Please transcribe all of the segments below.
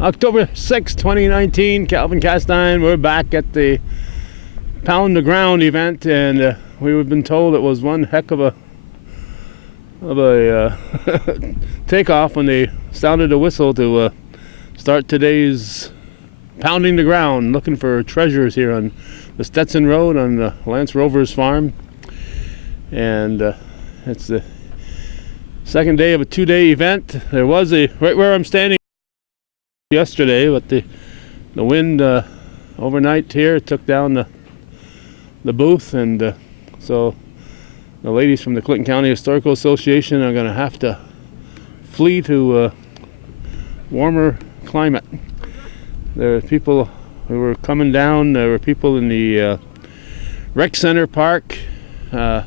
October 6, 2019, Calvin Castine. We're back at the Pound the Ground event, and we've been told it was one heck of a takeoff when they sounded the whistle to start today's pounding the ground, looking for treasures here on the Stetson Road on the Lance Rover's farm. And it's the second day of a two-day event. There was right where I'm standing yesterday, but the wind overnight here took down the booth, and so the ladies from the Clinton County Historical Association are going to have to flee to warmer climate. There are people who were coming down. There were people in the rec center park on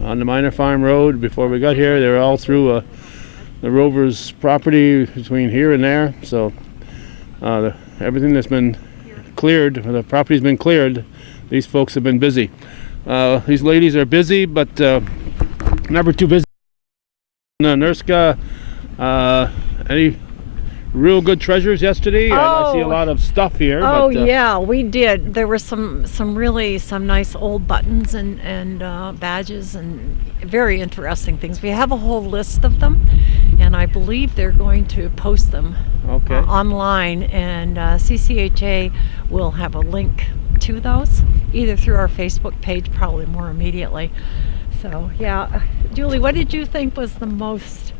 the Minor Farm Road before we got here. They were all through the Rovers property between here and there, so everything that's been cleared, the property's been cleared. These folks have been busy. These ladies are busy, but never too busy. Nurska, any real good treasures yesterday? I see a lot of stuff here. Oh, but, yeah, we did. There were some nice old buttons and badges and very interesting things. We have a whole list of them, and I believe they're going to post them online, and CCHA will have a link to those, either through our Facebook page, probably more immediately. So, yeah. Julie, what did you think was the most...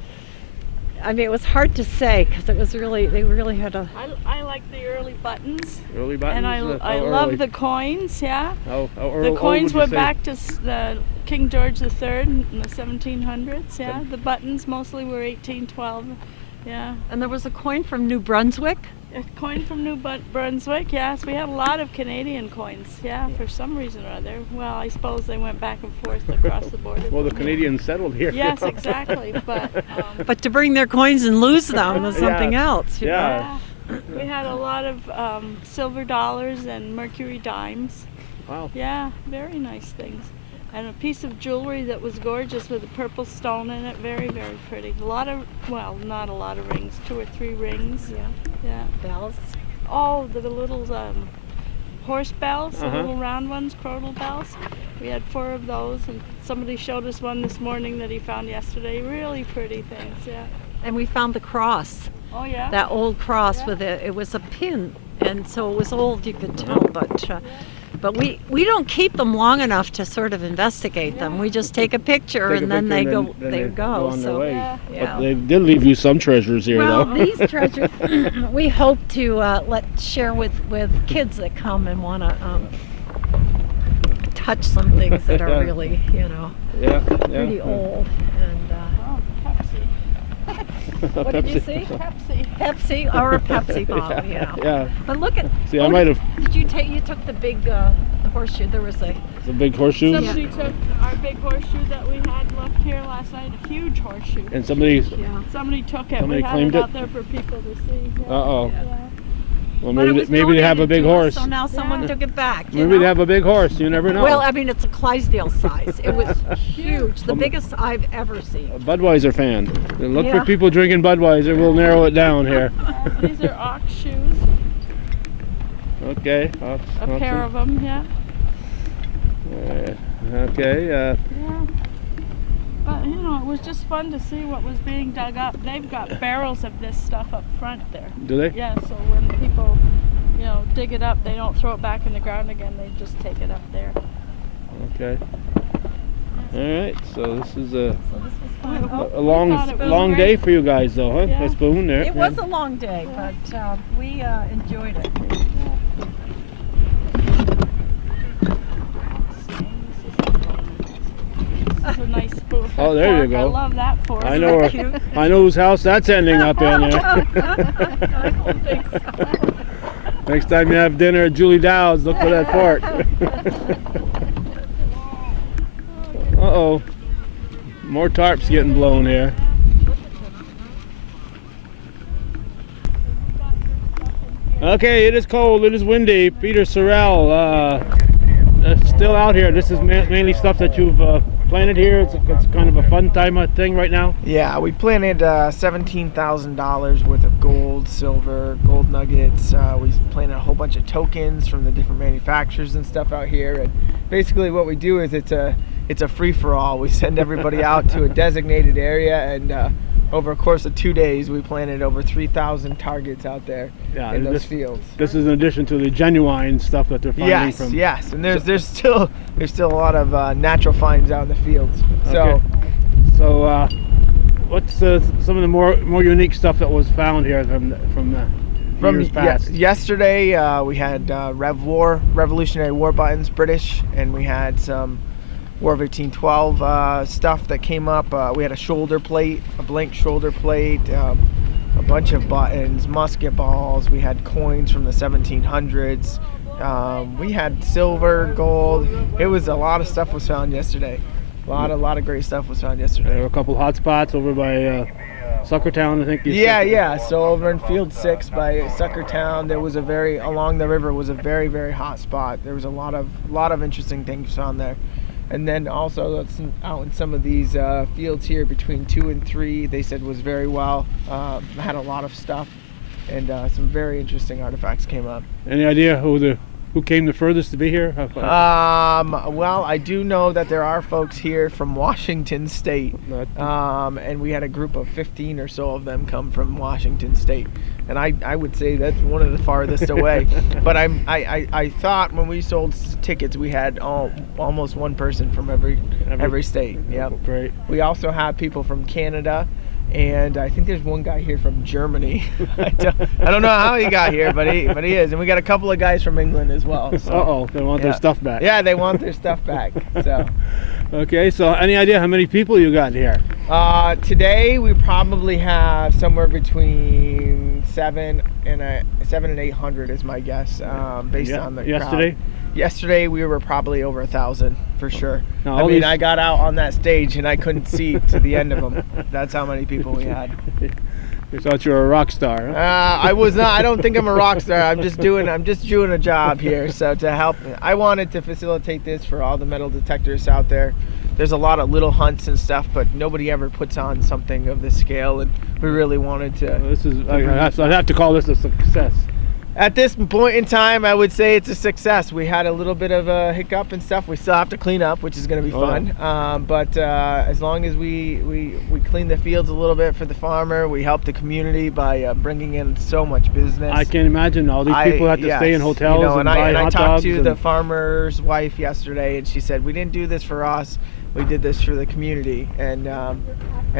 I mean, it was hard to say because it was they really had a... I like the early buttons. Early buttons? And I love the coins, yeah. How the coins went back to the King George III in the 1700s, yeah. The buttons mostly were 1812, yeah. And there was a coin from New Brunswick? A coin from New Brunswick, yes. We had a lot of Canadian coins, yeah, for some reason or other. Well, I suppose they went back and forth across the border. Well, the Canadians settled here. Yes, exactly. But to bring their coins and lose them is something else. You know? We had a lot of silver dollars and mercury dimes. Wow. Yeah, very nice things. And a piece of jewelry that was gorgeous with a purple stone in it. Very, very pretty. A lot of, well, not a lot of rings. 2 or 3 rings. Yeah. Yeah. Bells. Oh, the little horse bells, the little round ones, crotal bells. We had 4 of those, and somebody showed us one this morning that he found yesterday. Really pretty things, yeah. And we found the cross. Oh, yeah? That old cross with it was a pin, and so it was old, you could tell, but we don't keep them long enough to sort of investigate them. We just take a picture and then they go on so their way. yeah. But they did leave you some treasures here, well, though. These treasures we hope to share with kids that come and want to touch some things that are really, pretty old. And what did you see? Pepsi or a Pepsi bottle, yeah. But look at. See, I might have. Did you took the big horseshoe? There was the big horseshoe. Somebody took our big horseshoe that we had left here last night. A huge horseshoe. And somebody took it. Somebody we had claimed it out there for people to see. Yeah. Uh-oh. Yeah. Well, maybe they have a big horse. So now someone took it back. Maybe they have a big horse. You never know. Well, I mean, it's a Clydesdale size. It was huge, the biggest I've ever seen. A Budweiser fan. Look for people drinking Budweiser. We'll narrow it down here. These are ox shoes. Okay. A pair of them, yeah. Okay. Yeah. But, it was just fun to see what was being dug up. They've got barrels of this stuff up front there. Do they? Yeah, so when people, dig it up, they don't throw it back in the ground again. They just take it up there. Okay. All right. So this is a fun. long day for you guys, though, huh? Yeah. A spoon there. It was a long day, but we enjoyed it. This is a nice spoon. Oh, there you go. I love that fork. I know whose house that's ending up in there. I don't think so. Next time you have dinner at Julie Dow's, look for that fork. Uh-oh. More tarps getting blown here. Okay, it is cold, it is windy. Peter Sorrell, still out here. This is mainly stuff that you've planted here? It's kind of a fun time thing right now. Yeah, we planted $17,000 worth of gold, silver, gold nuggets. We planted a whole bunch of tokens from the different manufacturers and stuff out here. And basically, what we do is it's a free-for-all. We send everybody out to a designated area, and over a course of 2 days, we planted over 3,000 targets out there in those fields. This is in addition to the genuine stuff that they're finding from. Yes, and there's still a lot of natural finds out in the fields. Okay. So, what's some of the more unique stuff that was found here from years past? Yesterday, we had Revolutionary War buttons, British, and we had some War of 1812 stuff that came up. We had a shoulder plate, a blank shoulder plate, a bunch of buttons, musket balls. We had coins from the 1700s. We had silver, gold. It was a lot of stuff was found yesterday. A lot of great stuff was found yesterday. There were a couple hot spots over by Suckertown, I think. Yeah. So over in Field 6 by Suckertown, there was along the river was a very, very hot spot. There was a lot of interesting things found there. And then also out in some of these fields here between 2 and 3, they said was very well. Had a lot of stuff, and some very interesting artifacts came up. Any idea who came the furthest to be here? Well, I do know that there are folks here from Washington State, and we had a group of 15 or so of them come from Washington State, and I would say that's one of the farthest away. But I thought when we sold tickets, we had almost one person from every state. Yep. Great. We also have people from Canada. And I think there's one guy here from Germany. I don't know how he got here, but he is. And we got a couple of guys from England as well. So, they want their stuff back. Yeah, they want their stuff back. So. Okay, so any idea how many people you got here? Today we probably have somewhere between 700 and 800 is my guess, based on the crowd. Yesterday we were probably over 1,000 for sure. Now, I got out on that stage and I couldn't see to the end of them. That's how many people we had. You thought you were a rock star, huh? I was not. I don't think I'm a rock star. I'm just doing a job here. So to help, I wanted to facilitate this for all the metal detectors out there. There's a lot of little hunts and stuff, but nobody ever puts on something of this scale, and we really wanted to. I'd have to call this a success. At this point in time, I would say it's a success. We had a little bit of a hiccup and stuff. We still have to clean up, which is going to be fun. But as long as we clean the fields a little bit for the farmer, we help the community by bringing in so much business. I can imagine all these people have to stay in hotels and buy hot dogs. I talked to the farmer's wife yesterday, and she said, "We didn't do this for us. We did this for the community." And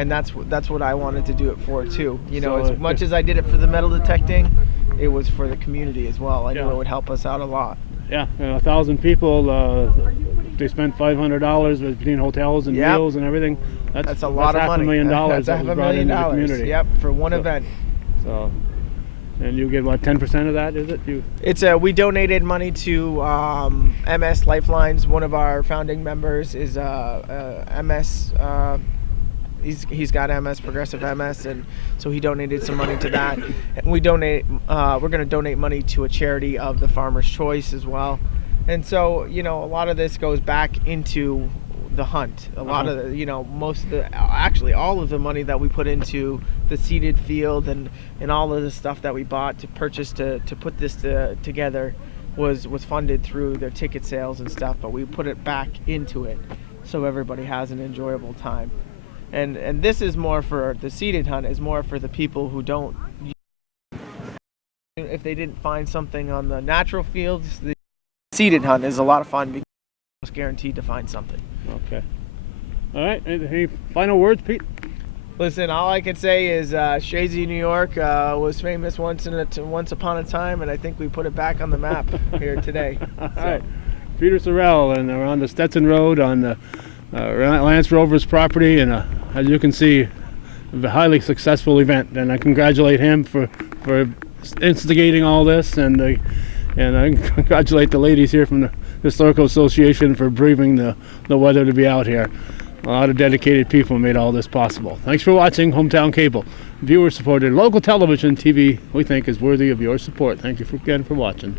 that's what I wanted to do it for too. As much as I did it for the metal detecting, it was for the community as well. I knew it would help us out a lot. Yeah, 1,000 people. They spent $500 between hotels and meals and everything. That's a lot of money. $500,000 That's $500,000. Yep, for one event. So, and you get what, 10% of that? Is it? We donated money to MS Lifelines. One of our founding members is MS. He's got MS, progressive MS, and so he donated some money to that. And we donate. We're going to donate money to a charity of the Farmer's Choice as well. And so a lot of this goes back into the hunt. A lot of actually all of the money that we put into the seeded field and all of the stuff that we bought to purchase to put this together was funded through their ticket sales and stuff. But we put it back into it so everybody has an enjoyable time. And this is more for the seeded hunt, is more for the people who don't. If they didn't find something on the natural fields, the seeded hunt is a lot of fun because it's guaranteed to find something. Okay. All right. Any final words, Pete? Listen, all I can say is Chazy, New York was famous once upon a time, and I think we put it back on the map here today. All right. Peter Sorrell, and we're on the Stetson Road on the Lance Rover's property, and as you can see, a highly successful event, and I congratulate him for instigating all this, and I congratulate the ladies here from the Historical Association for braving the weather to be out here. A lot of dedicated people made all this possible. Thanks for watching Hometown Cable. Viewer-supported local television TV we think is worthy of your support. Thank you again for watching.